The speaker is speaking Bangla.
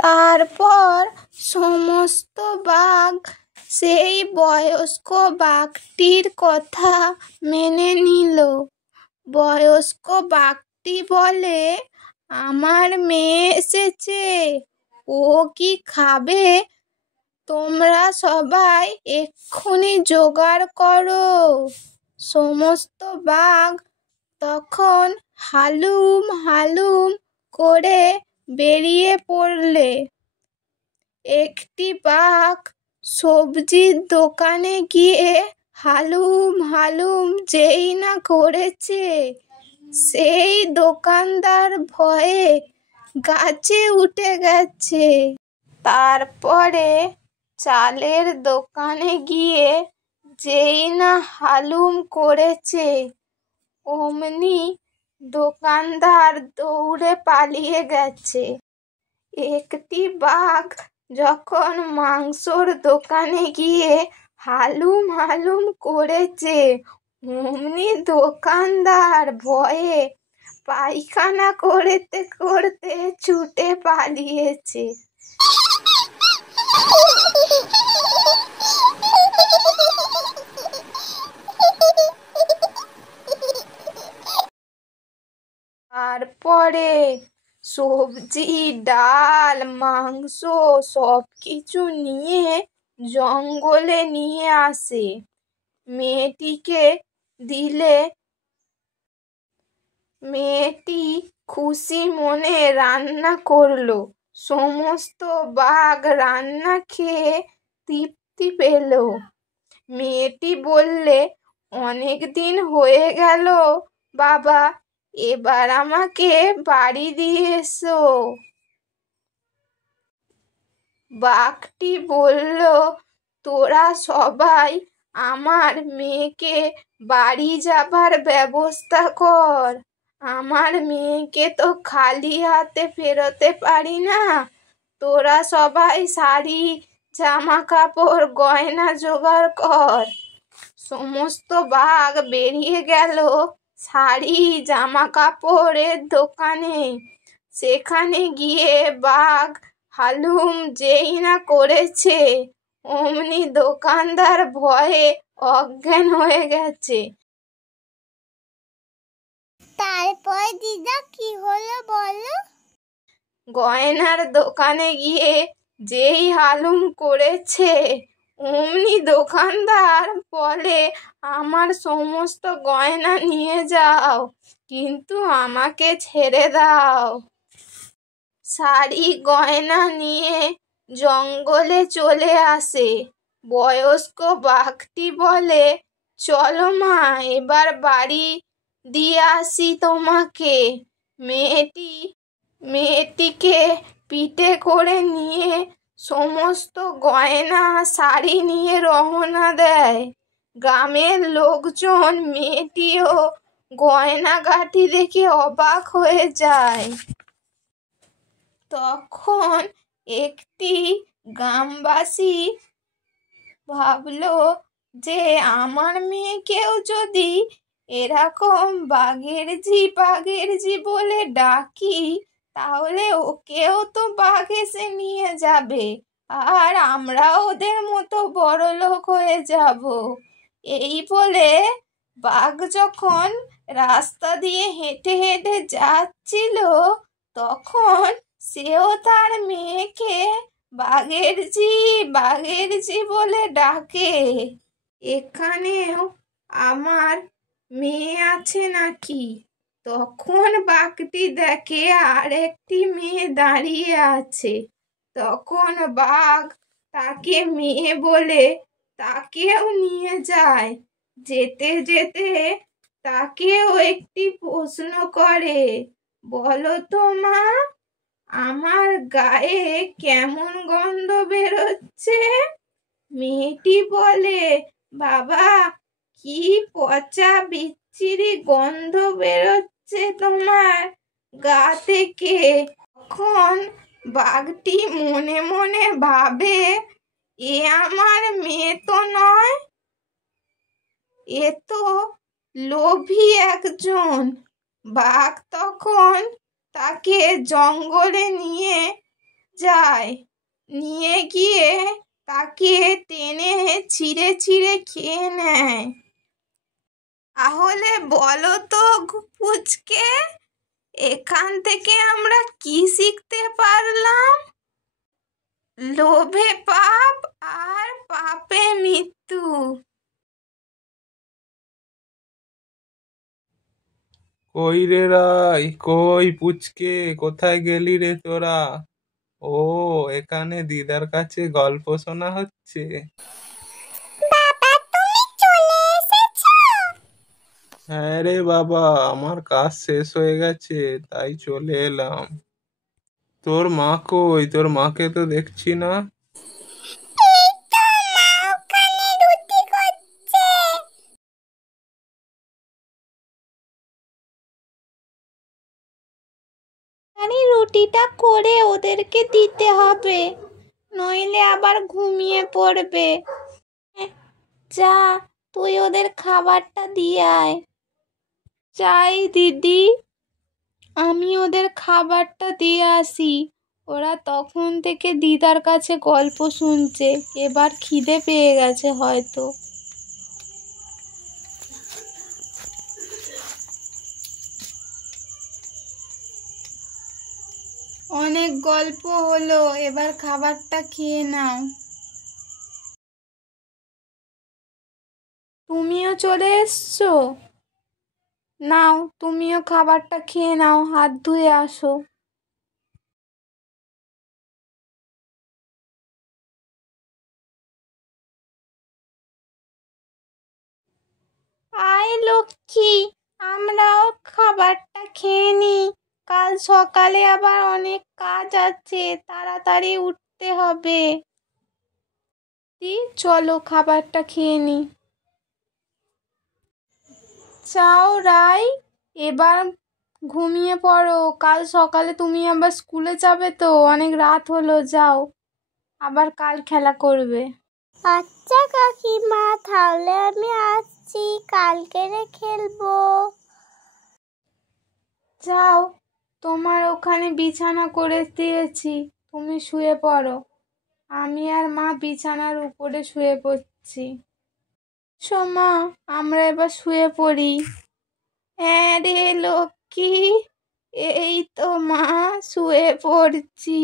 তারপর সমস্ত বাঘ সেই বয়স্ক বাঘটির কথা মেনে নিল। বয়স্ক বাঘটি বলে, আমার মেয়ে এসেছে, ও কি খাবে? তোমরা সবাই এক্ষুনি জোগাড় করো। সমস্ত বাঘ তখন হালুম হালুম করে বেরিয়ে পড়লে। একটি বাঘ সবজির দোকানে গিয়ে হালুম হালুম যেই না করেছে, সেই দোকানদার ভয়ে গাছে উঠে গেছে। তারপরে চালের দোকানে গিয়ে যেই না হালুম করেছে, অমনি দোকানদার দৌড়ে পালিয়ে গেছে। একটি বাঘ যখন মাংসর দোকানে গিয়ে হালুম হালুম করেছে, অমনি দোকানদার ভয়ে পায়খানা করতে করতে ছুটে পালিয়েছে। তারপরে সবজি, ডাল, মাংস সবকিছু নিয়ে জঙ্গলে নিয়ে আসে। মেয়েটিকে দিলে মেয়েটি খুশি মনে রান্না করলো। সমস্ত বাঘ রান্না খেয়ে তৃপ্তি পেল। মেয়েটি বললে, অনেক দিন হয়ে গেল বাবা, এবার আমাকে বাড়ি দিয়ে এসো। বাঘটি বলল, তোরা সবাই আমার মেয়েকে বাড়ি যাবার ব্যবস্থা কর। আমার মেয়েকে তো খালি হাতে ফেরোতে পারি না। তোরা সবাই শাড়ি, জামা কাপড়, গয়না জোগাড় কর। সমস্ত বাঘ বেরিয়ে গেল শাড়ি, জামা কাপড়ের দোকানে। সেখানে গিয়ে বাঘ হালুম যেই না করেছে, অমনি দোকানদার ভয়ে অজ্ঞান হয়ে গেছে। তারপর দিদা কি হলো বলো? গয়নার দোকানে গিয়ে যেই হালুম করেছে, অমনি দোকানদার বলে, আমার সমস্ত গয়না নিয়ে যাও, কিন্তু আমাকে ছেড়ে দাও। শাড়ি গয়না নিয়ে জঙ্গলে চলে আসে। বয়স্ক বাঘটি বলে, চলো মা, এবার বাড়ি দিয়ে আসি তোমাকে। মেয়েটিকে পিঠে করে নিয়ে সমস্ত গয়না, শাড়ি নিয়ে রওনা দেয়। গ্রামের লোকজন মেয়েটিও গয়নাগাটি দেখে অবাক হয়ে যায়। তখন একটি গ্রামবাসী ভাবলো যে, আমার মেয়েকেও যদি এরকম বাঘেরজি বলে ডাকি, তাহলে ওকেও তো বাঘ এসে নিয়ে যাবে, আর আমরা ওদের মতো বড়লোক হয়ে যাব। এই বলে বাঘ যখন রাস্তা দিয়ে হেঁটে হেঁটে যাচ্ছিল, তখন সেও তার মেয়েকে বাঘেরজি বলে ডাকে। এখানেও আমার মেয়ে আছে নাকি? তখন বাঘটি দেখে আর একটি মেয়ে দাঁড়িয়ে আছে। তখন বাঘ তাকে মেয়ে বলে তাকেও নিয়ে যায়। যেতে যেতে তাকেও একটি প্রশ্ন করে, বলো তো মা, আমার গায়ে কেমন গন্ধ বেরোচ্ছে? মেয়েটি বলে, বাবা, কি পচা বিচ্ছিরি গন্ধ বেরোচ্ছে তোমার গা থেকে। তখন বাঘটি মনে মনে ভাবে, এ আমার মেয়ে তো নয়, এ তো লোভী একজন। বাঘ তখন তাকে জঙ্গলে নিয়ে যায়, নিয়ে গিয়ে তাকে টেনে ছিঁড়ে ছিঁড়ে খেয়ে নেয়। তাহলে বলো তো পুচকে, এখান থেকে আমরা কি শিখতে পারলাম? লোভে পাপ আর পাপে মৃত্যু। কই রে রাই, কই পুচকে, কোথায় গেলি রে তোরা? ও, এখানে দিদার কাছে গল্প শোনা হচ্ছে। বাবা তুমি চলে এসেছো? হ্যাঁ রে বাবা, আমার কাজ শেষ হয়ে গেছে, তাই চলে এলাম। তোর মা কই? তোর মাকে তো দেখছি না। এই তো মা ওখানে রুটি করছে। আরে রুটিটা করে ওদেরকে দিতে হবে, নইলে আবার ঘুমিয়ে পড়বে। যা, তুই ওদের খাবারটা দিয়ে আয়। যাই দিদি, আমি ওদের খাবারটা দিয়ে আসি। ওরা তখন থেকে দিদার কাছে গল্প শুনছে, এবার খিদে পেয়ে গেছে হয়তো। অনেক গল্প হলো, এবার খাবারটা খেয়ে নাও। তুমিও চলে এসছো? নাও, তুমিও খাবারটা খেয়ে নাও, হাত ধুয়ে আসো। আয় লক্ষ্মী, আমরাও খাবারটা খেয়ে নিই। কাল সকালে আবার অনেক কাজ আছে, তাড়াতাড়ি উঠতে হবে। চলো খাবারটা খেয়ে নিই। যাও রাই, এবার ঘুমিয়ে পড়ো, কাল সকালে তুমি আবার স্কুলে যাবে তো, অনেক রাত হলো, যাও, আবার কাল খেলা করবে। আচ্ছা কাকিমা, তাহলে আমি আসছি, কালকে খেলবো। যাও, তোমার ওখানে বিছানা করে দিয়েছি, তুমি শুয়ে পড়ো। আমি আর মা বিছানার উপরে শুয়ে পড়ছি। সোমা, আমরা এবার শুয়ে পড়ি। হ্যাঁ রে লক্ষ্মী, এই তো মা শুয়ে পড়ছি।